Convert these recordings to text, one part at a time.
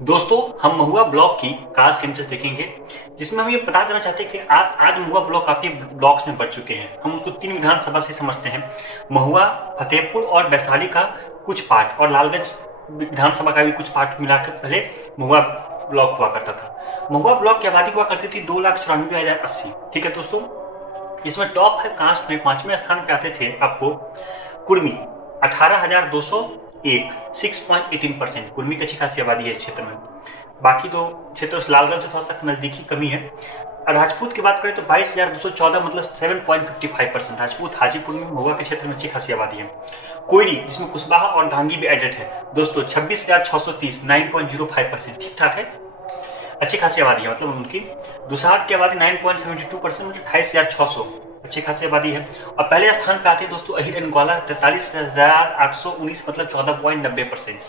दोस्तों हम महुआ ब्लॉक की कास्ट सेंसस देखेंगे, जिसमें हम ये बता देना चाहते हैं कि आज महुआ ब्लॉक काफी ब्लॉक्स में बढ़ चुके हैं। हम उसको 3 विधानसभा से समझते हैं, महुआ, फतेहपुर और वैशाली का कुछ पार्ट और लालगंज विधानसभा का भी कुछ पार्ट मिलाकर पहले महुआ ब्लॉक हुआ करता था। महुआ ब्लॉक की आबादी हुआ करती थी 2,94,080। ठीक है दोस्तों, इसमें टॉप 5 कास्ट में 5वें स्थान पे आते थे आपको कुर्मी 18,201, 6.18%। कुर्मी की अच्छी खासी आबादी है इस क्षेत्र में। बाकी दो क्षेत्र लालगंज से थोड़ा सा नजदीकी कमी है। राजपूत की बात करें तो 22,214 मतलब 7.55%। राजपूत हाजीपुर में महुआ के क्षेत्र में अच्छी खासी आबादी है। कोयरी जिसमें कुशवाहा और धांगी भी एडेड है दोस्तों 26,630, 9.05%। ठीक ठाक है, अच्छी खासी आबादी है मतलब उनकी। दुसाध की आबादी 9.72% मतलब 28,600, अच्छी खासी आबादी है। और पहले स्थान पे आते हैं दोस्तों अहिर एंड ग्वाला 43,819 मतलब 14.90%,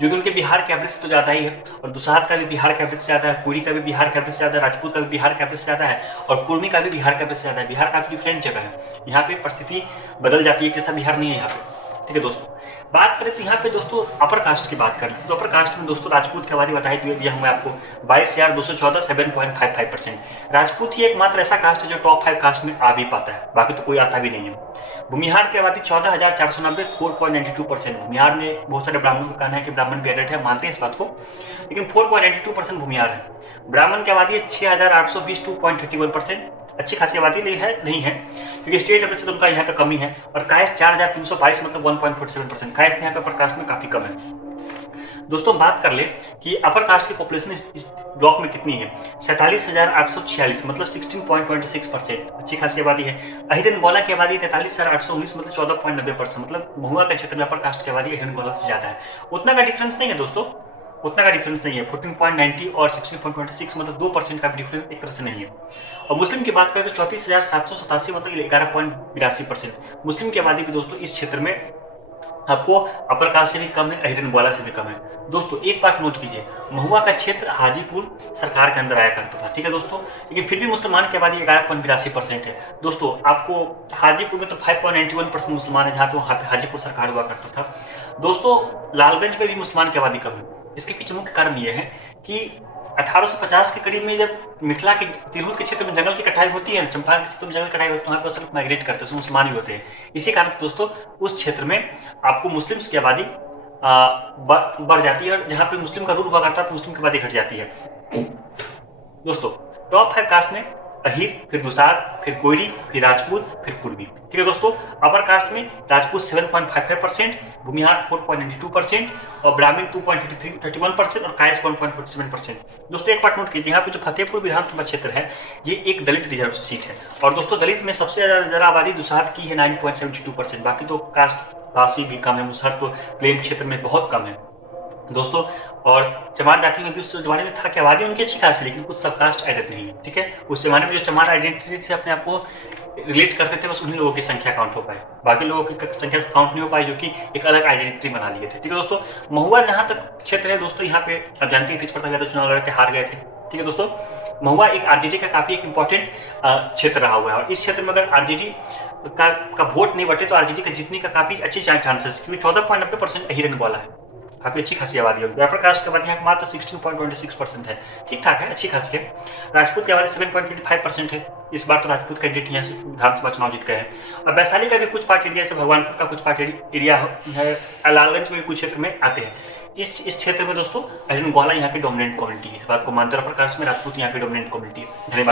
जो कि उनके बिहार के एवरेज से तो ज्यादा ही है। और दुसाध का भी बिहार के एवरेज से ज्यादा है, कुरी का भी बिहार के एवरेज से ज्यादा है, राजपूत का भी बिहार के एवरेज से ज्यादा है और कुर्मी का भी बिहार के एवरेज से ज्यादा है। बिहार काफी डिफरेंट जगह है, यहाँ पे परिस्थिति बदल जाती है, जैसा बिहार नहीं है यहाँ पे। ठीक है दोस्तों, बात करें तो यहाँ पे दोस्तों अपर कास्ट की बात करें तो अपर कास्ट में दोस्तों राजपूत की आबादी बताई दिया हूँ मैं आपको 22,214, 7.55%। राजपूत ही एकमात्र ऐसा कास्ट है जो टॉप 5 कास्ट में आ भी पाता है, बाकी तो कोई आता भी नहीं है। भूमिहार की आबादी 14,490, 4.92%। भूमिहार में बहुत सारे ब्राह्मणों का कहना है कि ब्राह्मण भी एडेड है, मानते हैं इस बात को, लेकिन 4.92% भूमिहार है। ब्राह्मण की आबादी 6,820, 2.31%। अच्छी खासी आबादी नहीं है क्योंकि स्टेट एवरेज से तो उनका यहाँ पे कमी है। और कास्ट 4,322 मतलब 1.47%। कास्ट यहाँ पे अपर कास्ट में काफी कम है। दोस्तों बात कर ले कि अपर कास्ट की पॉपुलेशन इस ब्लॉक में कितनी है, 47,846 मतलब 16.26%। अच्छी खासी आबादी है। अहिर एंड ग्वाला की आबादी 43,819 मतलब 14.90%। मतलब महुआ के क्षेत्र में अपर कास्ट की आबादी अहिर एंड ग्वाला से ज्यादा है। उतना का डिफरेंस नहीं है दोस्तों, उतना का डिफरेंस नहीं है। 14.90 और 16.26 मतलब 2% का डिफरेंस एक तरह से नहीं है। और मुस्लिम की बात करें तो 34,787 मतलब 11.82%। मुस्लिम की आबादी भी दोस्तों इस क्षेत्र में आपको अपर कास्ट से भी कम है, अहिर एंड ग्वाला से भी कम है। दोस्तों एक बात नोट कीजिए, महुआ का क्षेत्र हाजीपुर सरकार के अंदर आया करता था। ठीक है दोस्तों, लेकिन फिर भी मुसलमान की आबादी 11.82% है। दोस्तों आपको हाजीपुर में तो 5.91% मुसलमान है, जहाँ पे वहाँ पे हाजीपुर सरकार हुआ करता था। दोस्तों लालगंज में भी मुसलमान की आबादी कम है। इसके पीछे मुख्य कारण यह है कि 1850 के करीब में जब मिथिला के तिरहुत के क्षेत्र में जंगल की कटाई होती है, चंपारण के क्षेत्र में जंगल कटाई होती है, वहाँ पर लोग माइग्रेट करते हैं, मुसलमान भी होते हैं। इसी कारण से दोस्तों उस क्षेत्र में आपको मुस्लिम्स की आबादी बढ़ जाती है, और जहाँ पे मुस्लिम का रूल हुआ करता है तो मुस्लिम की आबादी घट जाती है। दोस्तों टॉप 5 कास्ट में अहीर, फिर दुसाध, फिर कोयरी, फिर राजपूत, फिर कुर्मी। ठीक है दोस्तों, अपर कास्ट में राजपूत 7.55%, भूमिहार 4.92% और ब्राह्मण 2.31% और कायस 1.47%। दोस्तों एक बात नोट कीजिए, यहाँ पे जो फतेहपुर विधानसभा क्षेत्र है ये एक दलित रिजर्व सीट है, और दोस्तों दलित में सबसे ज्यादा आबादी दुसाध की है 9.72%। बाकी तो कास्ट वासी भी कम है, मुसहर तो प्लेन क्षेत्र में बहुत कम है दोस्तों। और चमार जाति में भी उस जमाने में था कि आबादी उनकी अच्छी खासी, लेकिन कुछ सब कास्ट एडेड नहीं है। ठीक है, उस जमाने में जो चमार आइडेंटिटी से अपने आप को रिलेट करते थे, बस उन्हीं लोगों की संख्या काउंट हो पाए, बाकी लोगों की संख्या काउंट नहीं हो पाई, जो कि एक अलग आइडेंटिटी बना लिए थे। ठीक है दोस्तों, महुआ जहां तक क्षेत्र है दोस्तों, यहाँ पे आप जानते हैं तेज प्रताप यादव चुनाव लड़े थे, हार गए थे। ठीक है दोस्तों, महुआ एक आरजेडी का काफी एक इंपॉर्टेंट क्षेत्र रहा हुआ है, और इस क्षेत्र में अगर आरजेडी का वोट नहीं बटे तो आरजेडी का जीतने का काफी अच्छी चांसेस, क्योंकि 14.90% अहिर एंड ग्वाला है, काफी अच्छी खासी आबादी है। अपर कास्ट की आबादी यहाँ मात्र 16.26% है, ठीक ठाक है, अच्छी खासी है। राजपूत की आबादी 7.25% है। इस बार तो राजपूत कैंडिडेट यहाँ से विधानसभा चुनाव जीत गए हैं। और वैशाली का भी कुछ पार्ट एरिया से, भगवानपुर का कुछ पार्ट एरिया है, लालगंज में भी कुछ क्षेत्र में आते हैं। इस क्षेत्र में दोस्तों अहिर एंड ग्वाला यहाँ की डोमिनेंट कम्युनिटी है, इस बात को मानते हैं। अपर कास्ट में राजपूत यहाँ की डोमिनेंट कम्युनिटी है। धन्यवाद।